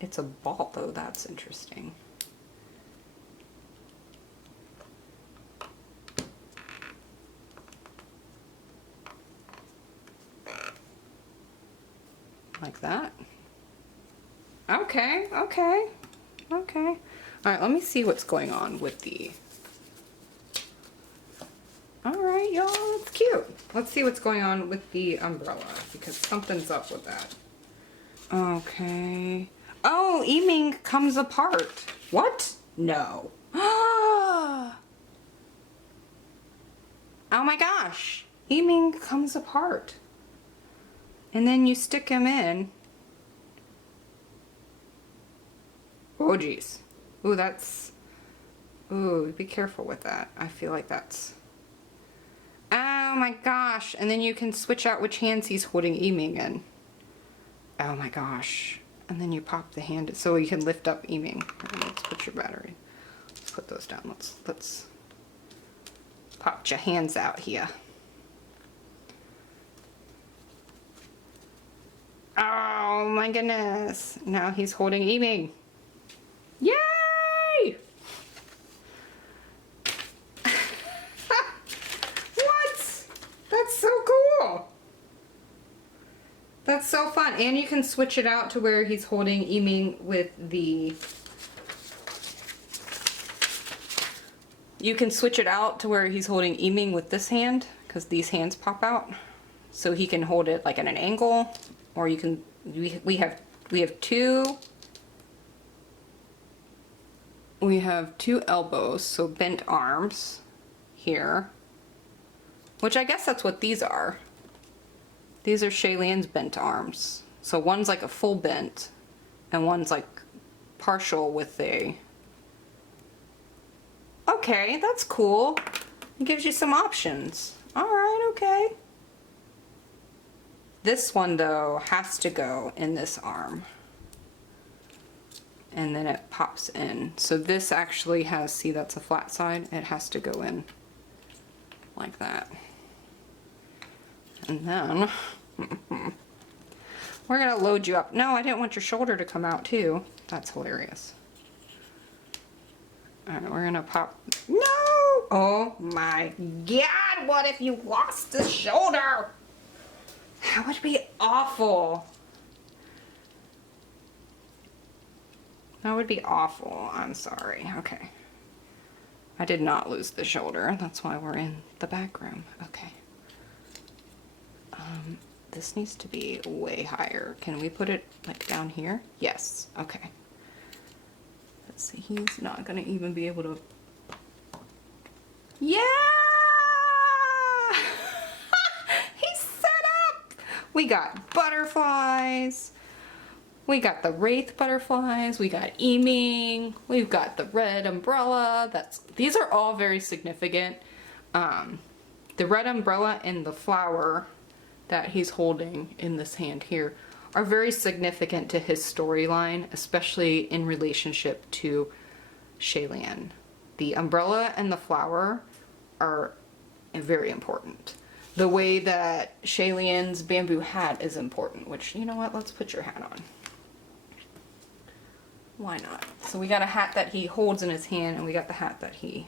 It's a ball though, that's interesting. Like that. Okay, okay, okay. All right, let me see what's going on with the, all right, y'all, it's cute. Let's see what's going on with the umbrella, because something's up with that. Okay. Oh, Yiming comes apart. What? No. Oh my gosh. Yiming comes apart. And then you stick him in. Oh geez. Ooh, that's, ooh, be careful with that. I feel like that's, oh my gosh. And then you can switch out which hands he's holding Yiming in. Oh my gosh. And then you pop the hand so you can lift up Yiming. Let's put your battery. Let's put those down. Let's pop your hands out here. Oh Oh my goodness. Now he's holding Yiming. Yay! What? That's so cool. That's so fun. And you can switch it out to where he's holding Yiming with the... You can switch it out to where he's holding Yiming with this hand, because these hands pop out. So he can hold it like at an angle, or you can, we have two elbows, so bent arms here, which I guess that's what these are. These are Xie Lian's bent arms. So one's like a full bent, and one's like partial with a... Okay, that's cool. It gives you some options. Alright, okay. This one, though, has to go in this arm. And then it pops in. So this actually has, see, that's a flat side. It has to go in like that. And then, we're gonna load you up. No, I didn't want your shoulder to come out, too. That's hilarious. Alright, we're gonna pop. No! Oh my god, what if you lost the shoulder? That would be awful. That would be awful. I'm sorry. Okay. I did not lose the shoulder. That's why we're in the back room. Okay. This needs to be way higher. Can we put it like down here? Yes. Okay. Let's see. He's not gonna even be able to... Yeah! He's set up! We got butterflies. We got the wraith butterflies. We got Yiming. We've got the red umbrella. These are all very significant. The red umbrella and the flower that he's holding in this hand here are very significant to his storyline, especially in relationship to Xie Lian. The umbrella and the flower are very important. The way that Xie Lian's bamboo hat is important, which, you know what, let's put your hat on. Why not? So we got a hat that he holds in his hand, and we got the hat that he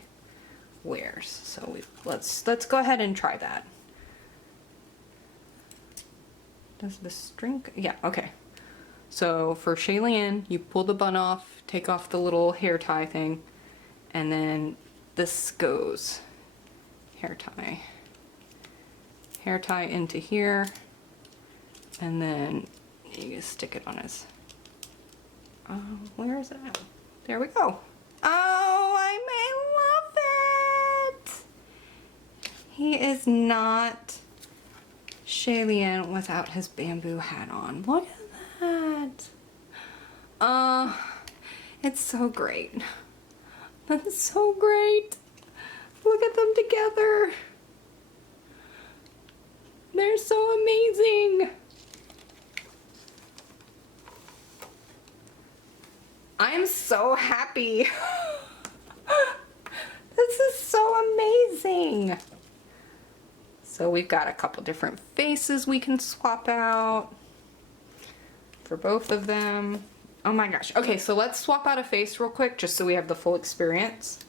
wears. So let's go ahead and try that. Does the string... Yeah, okay. So for Xie Lian, you pull the bun off, take off the little hair tie thing, and then this goes. Hair tie. Hair tie into here, and then you just stick it on his... where is it at? There we go. Oh, I may love it! He is not Xie Lian without his bamboo hat on. Look at that. It's so great. That's so great. Look at them together. They're so amazing. I'm so happy. This is so amazing. So we've got a couple different faces we can swap out for both of them. Oh my gosh. Okay, so let's swap out a face real quick just so we have the full experience.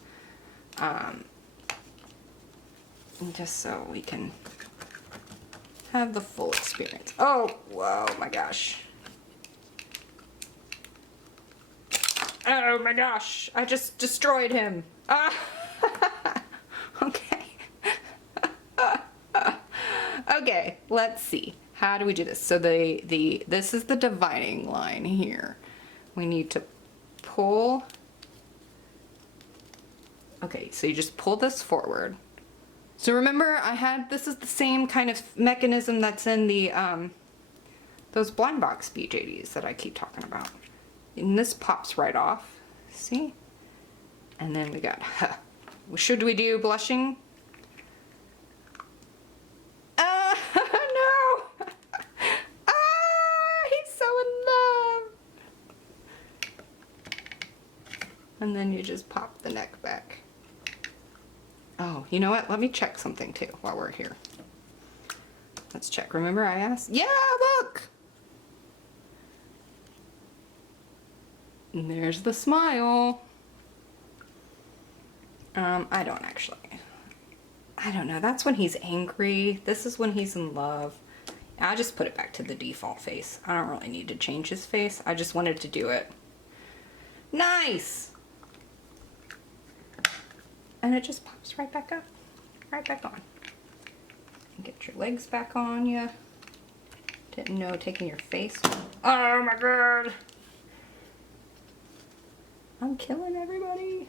Just so we can have the full experience. Oh, whoa, my gosh. Oh my gosh, I just destroyed him. Okay. Okay, let's see. How do we do this? So this is the dividing line here. We need to pull. Okay, so you just pull this forward. So remember, this is the same kind of mechanism that's in the those blind box BJDs that I keep talking about. And this pops right off, see? And then we got, should we do blushing? No! He's so in love! And then you just pop the neck back. Oh, you know what? Let me check something too while we're here. – Let's check. Remember I asked? Yeah, look! And there's the smile. I don't know. That's when he's angry. This is when he's in love. I'll just put it back to the default face. I don't really need to change his face. I just wanted to do it. Nice! And it just pops right back up. Right back on. Get your legs back on ya. Didn't know taking your face. Oh my god! I'm killing everybody.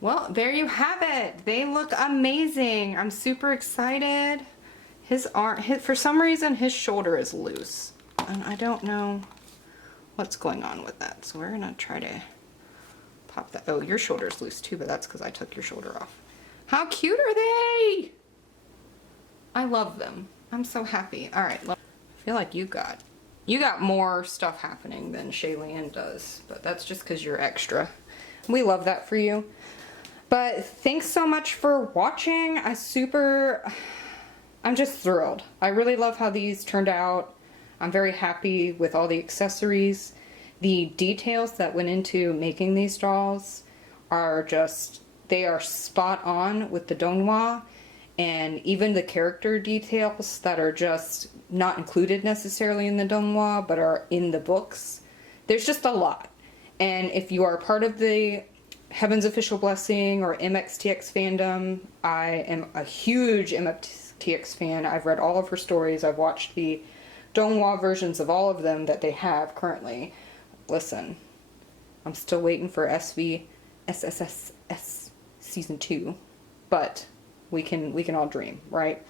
Well, there you have it. They look amazing. I'm super excited. His arm, for some reason, his shoulder is loose. And I don't know what's going on with that. So we're gonna try to pop that. Oh, your shoulder's loose too, but that's because I took your shoulder off. How cute are they? I love them. I'm so happy. All right, I feel like you got more stuff happening than Xie Lian does, but that's just because you're extra. We love that for you. But thanks so much for watching. I'm just thrilled. I really love how these turned out. I'm very happy with all the accessories. The details that went into making these dolls are just, they are spot on with the donghua, and even the character details that are just not included necessarily in the donghua but are in the books. There's just a lot. And if you are part of the Heaven's Official Blessing or MXTX fandom, I am a huge MXTX fan. I've read all of her stories. I've watched the donghua versions of all of them that they have currently. Listen, I'm still waiting for SVSSS season 2, but we can all dream, right?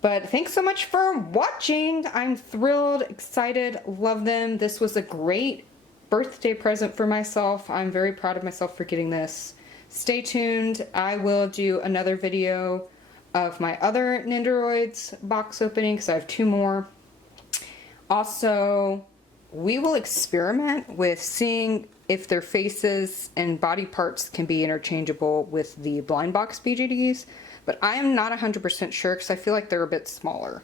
But thanks so much for watching. I'm thrilled, excited, love them. This was a great birthday present for myself. I'm very proud of myself for getting this. Stay tuned. I will do another video of my other Nendoroids box opening because I have 2 more. Also, we will experiment with seeing if their faces and body parts can be interchangeable with the blind box BJDs, but I am not 100% sure because I feel like they're a bit smaller.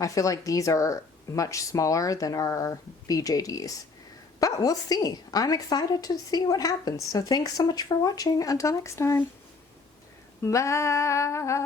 I feel like these are much smaller than our BJDs. But we'll see. I'm excited to see what happens. So thanks so much for watching. Until next time. Bye.